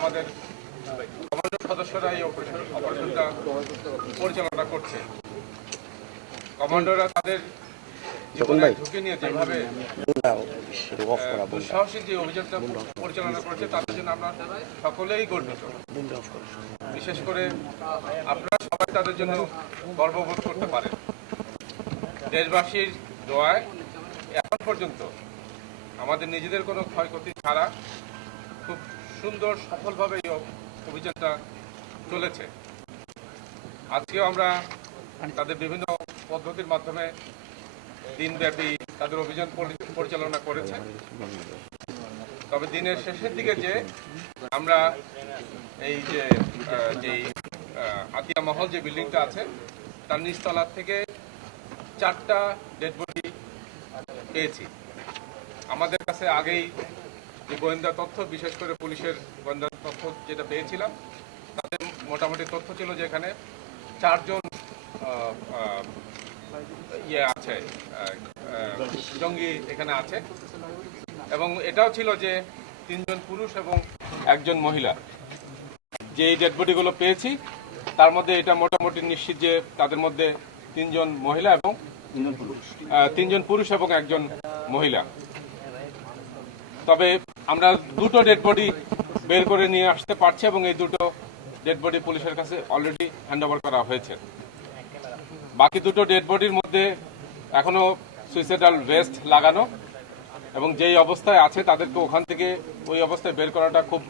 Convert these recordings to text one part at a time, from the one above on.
আমাদের কমান্ডো সদস্যরা এই অপারেশনটা পরিচালনা করছে। কমান্ডোরা তাদের জীবনে ঝুঁকি নিয়ে যেভাবে দুঃসাহসী যে অভিযানটা পরিচালনা করেছে তাদের জন্য আমরা সকলেই গর্বিত। বিশেষ করে আপনারা সবাই তাদের জন্য গর্ববোধ করতে পারেন। দেশবাসীর দোয়ায় এখন পর্যন্ত আমাদের নিজেদের কোনো ক্ষয়ক্ষতি ছাড়া খুব সুন্দর সফলভাবে এই অভিযানটা চলেছে। আজকেও আমরা তাদের বিভিন্ন পদ্ধতির মাধ্যমে দিনব্যাপী তাদের অভিযান পরিচালনা করেছে। তবে দিনের শেষের দিকে যে আমরা এই যে আতিয়া মহল যে বিল্ডিংটা আছে তার নিচতলার থেকে 4টা ডেড বডি পেয়েছি। আমাদের কাছে আগেই যে গোয়েন্দা তথ্য, বিশেষ করে পুলিশের গোয়েন্দা তথ্য যেটা পেয়েছিলাম, তাতে মোটামুটি তথ্য ছিল যে এখানে 4 জন আছে, জঙ্গি এখানে আছে, এবং এটাও ছিল যে 3 জন পুরুষ এবং 1 জন মহিলা। যে এই ডেড বডিগুলো পেয়েছি তার মধ্যে এটা মোটামুটি নিশ্চিত যে তাদের মধ্যে 3 জন মহিলা এবং 3 জন পুরুষ এবং 1 জন মহিলা। তবে আমরা 2টো ডেড বডি বের করে নিয়ে আসতে পারছি এবং এই 2টো ডেড বডি পুলিশের কাছে অলরেডি হ্যান্ডওভার করা হয়েছে। বাকি 2টো ডেড বডির মধ্যে এখনো সুইসাইডাল ভেস্ট লাগানো, এবং যেই অবস্থায় আছে তাদেরকে ওখান থেকে ওই অবস্থায় বের করাটা খুব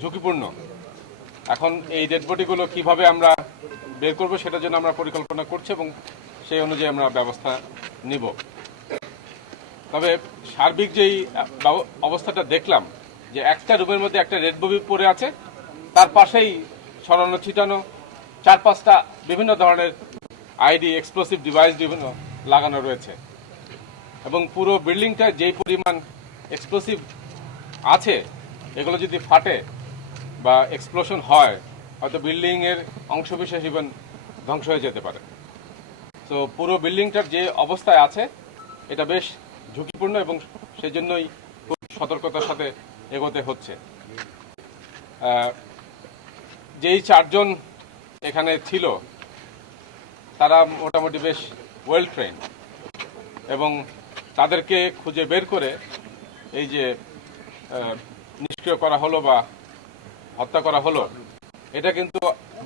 ঝুঁকিপূর্ণ। এখন এই ডেড বডিগুলো কিভাবে আমরা বের করব সেটার জন্য আমরা পরিকল্পনা করছি এবং সেই অনুযায়ী আমরা ব্যবস্থা নিব। তবে সার্বিক যেই অবস্থাটা দেখলাম যে একটা রুমের মধ্যে একটা ডেড বডি পড়ে আছে, তার পাশেই ছড়ানো ছিটানো 4-5টা বিভিন্ন ধরনের আইডি, এক্সপ্লোসিভ ডিভাইস বিভিন্ন লাগানো রয়েছে, এবং পুরো বিল্ডিংটায় যেই পরিমাণ এক্সপ্লোসিভ আছে এগুলো যদি ফাটে বা এক্সপ্লোশন হয় হয়তো বিল্ডিংয়ের অংশবিশেষ ইভেন ধ্বংস হয়ে যেতে পারে। তো পুরো বিল্ডিংটার যে অবস্থায় আছে এটা বেশ ঝুঁকিপূর্ণ এবং সেই জন্যই খুব সতর্কতার সাথে এগোতে হচ্ছে। যেই 4 জন এখানে ছিল তারা মোটামুটি বেশ ওয়েল ট্রেন, এবং তাদেরকে খুঁজে বের করে এই যে নিষ্ক্রিয় করা হলো বা হত্যা করা হলো, এটা কিন্তু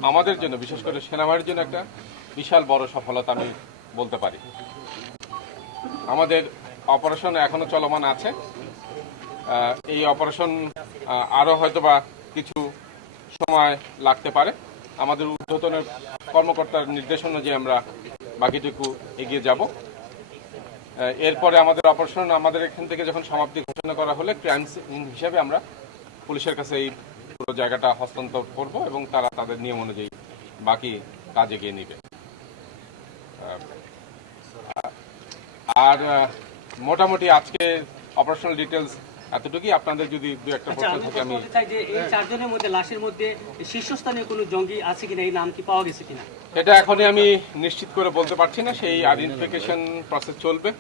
আমাদের জন্য, বিশেষ করে সেনাবাহিনীর জন্য একটা বিশাল বড় সফলতা আমি বলতে পারি। আমাদের অপারেশন এখনো চলমান আছে। এই অপারেশন আরো হয়তোবা কিছু সময় লাগতে পারে। আমাদের ঊর্ধ্বতন কর্মকর্তার নির্দেশ অনুযায়ী আমরা বাকিটুকু এগিয়ে যাব। এরপরে আমাদের অপারেশন আমাদের এখান থেকে যখন সমাপ্তি ঘোষণা করা হলে ক্রাইম সিন হিসাবে আমরা পুলিশের কাছে এই পুরো জায়গাটা হস্তান্তর করব এবং তারা তাদের নিয়ম অনুযায়ী বাকি কাজ এগিয়ে নেবে। আর মোটামুটি আজকে অপারেশনাল ডিটেলস এতটুকুই। আপনাদের যদি দু একটা প্রশ্ন থাকে আমি চাই যে এই 4 জনের মধ্যে লাশের মধ্যে শীর্ষস্থানীয় কোনো জঙ্গি আছে কিনা, এই নাম কি পাওয়া গেছে কিনা, এটা এখনই আমি নিশ্চিত করে বলতে পারছি না। সেই আইডেন্টিফিকেশন প্রসেস চলবে,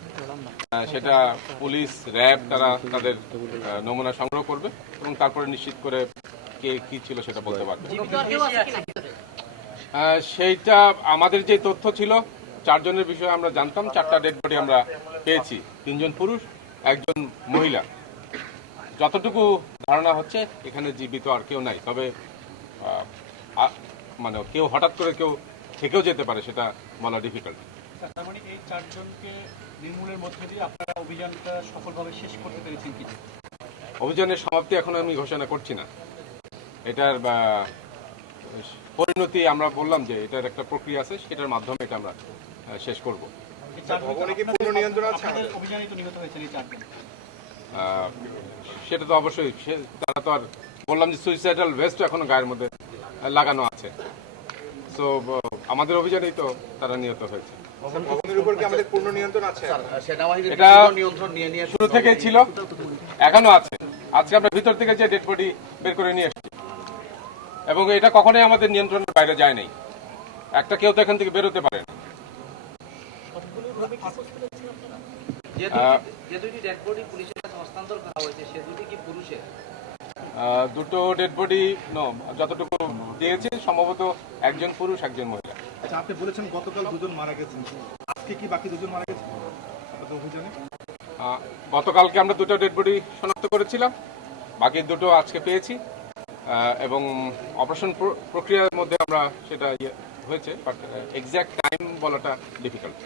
সেটা পুলিশ, র্যাব তারা তাদের নমুনা সংগ্রহ করবে এবং তারপরে নিশ্চিত করে কে কি ছিল সেটা বলতে পারবে। সেইটা আমাদের যে তথ্য ছিল 4 জনের বিষয়ে আমরা জানতাম। 4টা ডেড বডি আমরা পেয়েছি, 3 জন পুরুষ 1 জন মহিলা। যতটুকু ধারণা হচ্ছে এখানে জীবিত আর কেউ নাই, তবে মানে কেউ হঠাৎ করে কেউ থেকেও যেতে পারে, সেটা বলা ডিফিকাল্ট। তার মানে এই 4 জনকে নির্মূলের মধ্যে দিয়ে আপনারা অভিযানটা সফলভাবে শেষ করতে পেরেছেন কি? অভিযানের সমাপ্তি এখন আমি ঘোষণা করছি না। এটার পরিণতি আমরা বললাম যে এটার একটা প্রক্রিয়া আছে, সেটার মাধ্যমে এটা আমরা শেষ করব। সেটা তো অবশ্যই, তারা তো আর বললাম যে সুইসাইডাল ভেস্ট এখনো গায়ের মধ্যে লাগানো আছে। তো আমাদের অভিযানেই তো তারা নিহত হয়েছে। এটা শুরু থেকেই ছিল, এখনো আছে। আজকে আমরা ভিতর থেকে যে ডেড বডি বের করে নিয়ে এসেছি, এবং এটা কখনোই আমাদের নিয়ন্ত্রণের বাইরে যায় নাই। একটা কেউ তো এখান থেকে বেরোতে পারে না। যে দুটি ডেড বডি পুলিশের কাছে হস্তান্তর করা হয়েছে সে দুটি কি পুরুষের? দুটো ডেড বডি যতটুকু দিয়েছে সম্ভবত একজন পুরুষ একজন মহিলা। আচ্ছা, আপনি বলেছেন গতকাল দুজন মারা গেছেন, আজকে কি বাকি দুজন মারা গেছেন আপনাদের অভিযানে? গতকালকে আমরা দুটো ডেড বডি শনাক্ত করেছিলাম, বাকি দুটো আজকে পেয়েছি এবং অপারেশন প্রক্রিয়ার মধ্যে আমরা সেটা হয়েছে, বাট এক্সাক্ট টাইম বলাটা ডিফিকাল্ট।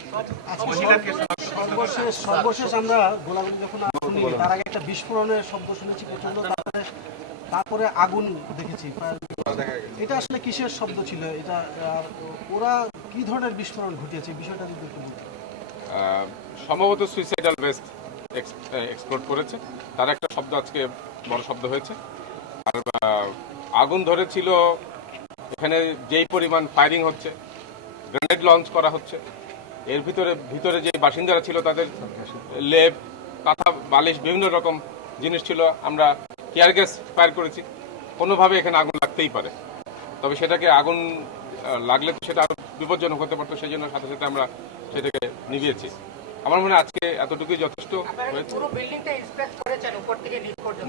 সর্বশেষ আমরা গোলাগুলি যখন শুনি তার আগে একটা বিস্ফোরণের শব্দ শুনেছি প্রচন্ড, তারপরে আগুন দেখেছি। এটা আসলে কিসের শব্দ ছিল এটা, আর ওরা কি ধরনের বিস্ফোরণ ঘটিয়েছে বিষয়টা যদি একটু বলতেন। সম্ভবত সুইসাইডাল বেস্ট এক্সপ্লোড করেছে, তার একটা শব্দ আজকে বড় শব্দ হয়েছে। আর আগুন ধরেছিল এখানে যেই পরিমাণ ফায়ারিং হচ্ছে, গ্রেনেড লঞ্চ করা হচ্ছে, এর ভিতরে যে বাসিন্দারা ছিল তাদের লেপ, কাঁথা, বালিশ, বিভিন্ন রকম জিনিস ছিল। আমরা টিয়ার গ্যাস ফায়ার করেছি, কোনোভাবে এখানে আগুন লাগতেই পারে, তবে সেটাকে আগুন লাগলে তো সেটা আরো বিপজ্জনক হতে পারতো, সেই জন্য সাথে সাথে আমরা সেটাকে নিভিয়েছি। আমার মনে হয় আজকে এতটুকুই যথেষ্ট হয়েছে।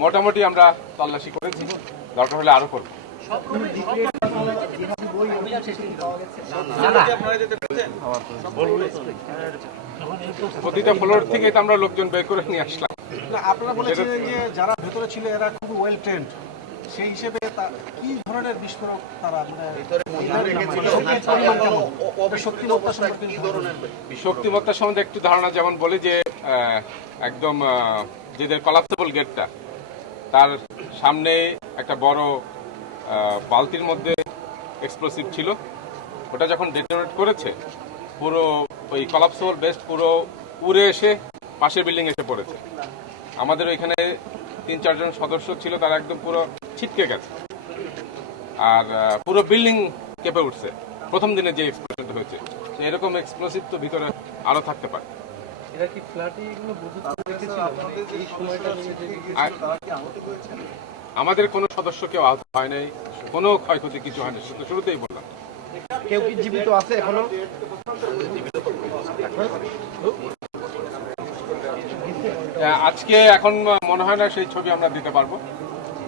মোটামুটি আমরা তল্লাশি করেছি, দরকার হলে আরো করবো। প্রতিটা ফ্লোর থেকে তো আমরা লোকজন বের করে নিয়ে আসলাম। আপনারা বলেছিলেন যে যারা ভেতরে ছিল এরা খুব ওয়েল ট্রেন্ড, সেই হিসেবে কি ধরনের বিস্ফোরক তারা শক্তিমত্তা সম্বন্ধে একটু ধারণা যেমন বলে যে একদম যেদের কলাপসেবল গেটটা, তার সামনে একটা বড় বালতির মধ্যে এক্সপ্লোসিভ ছিল, ওটা যখন ডেটোনেট করেছে পুরো ওই কলাপসেবল বেস্ট পুরো উড়ে এসে পাশের বিল্ডিং এসে পড়েছে। আমাদের ওইখানে 3-4 জন সদস্য ছিল, তারা একদম পুরো ছিটকে গেছে, আর পুরো বিল্ডিং কেঁপে উঠছে প্রথম দিনে যে এক্সপ্লোশনটা হয়েছে। তো এরকম এক্সপ্লোসিভ তো ভিতরে আরো থাকতে পারে। আমাদের কোনো সদস্য কেউ আহত হয় নাই, কোনো ক্ষয়ক্ষতি কিছু হয়নি, শুরুতেই বললাম। কেউ কি জীবিত আছে এখনো? আজকে এখন মনে হয় না সেই ছবি আমরা দিতে পারবো,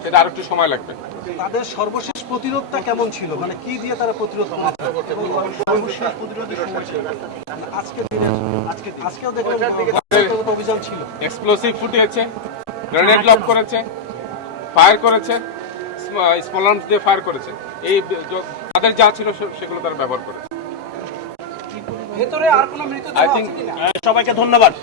সেটা আর একটু সময় লাগবে। তাদের সর্বশেষ প্রতিরোধটা কেমন ছিল, মানে কি দিয়ে তারা প্রতিরোধ করেছে? আজকেও দেখলাম অভিযান ছিল, এক্সপ্লোসিভ ফুটিয়েছে, গ্রেনেড লক করেছে, ফায়ার করেছে, স্মল আর্মস দিয়ে ফায়ার করেছে। এই তাদের যা ছিল সেগুলো তারা ব্যবহার করেছে। ভেতরে আর কোনো মৃতদেহ আই আছে থিঙ্ক কিনা? সবাইকে ধন্যবাদ।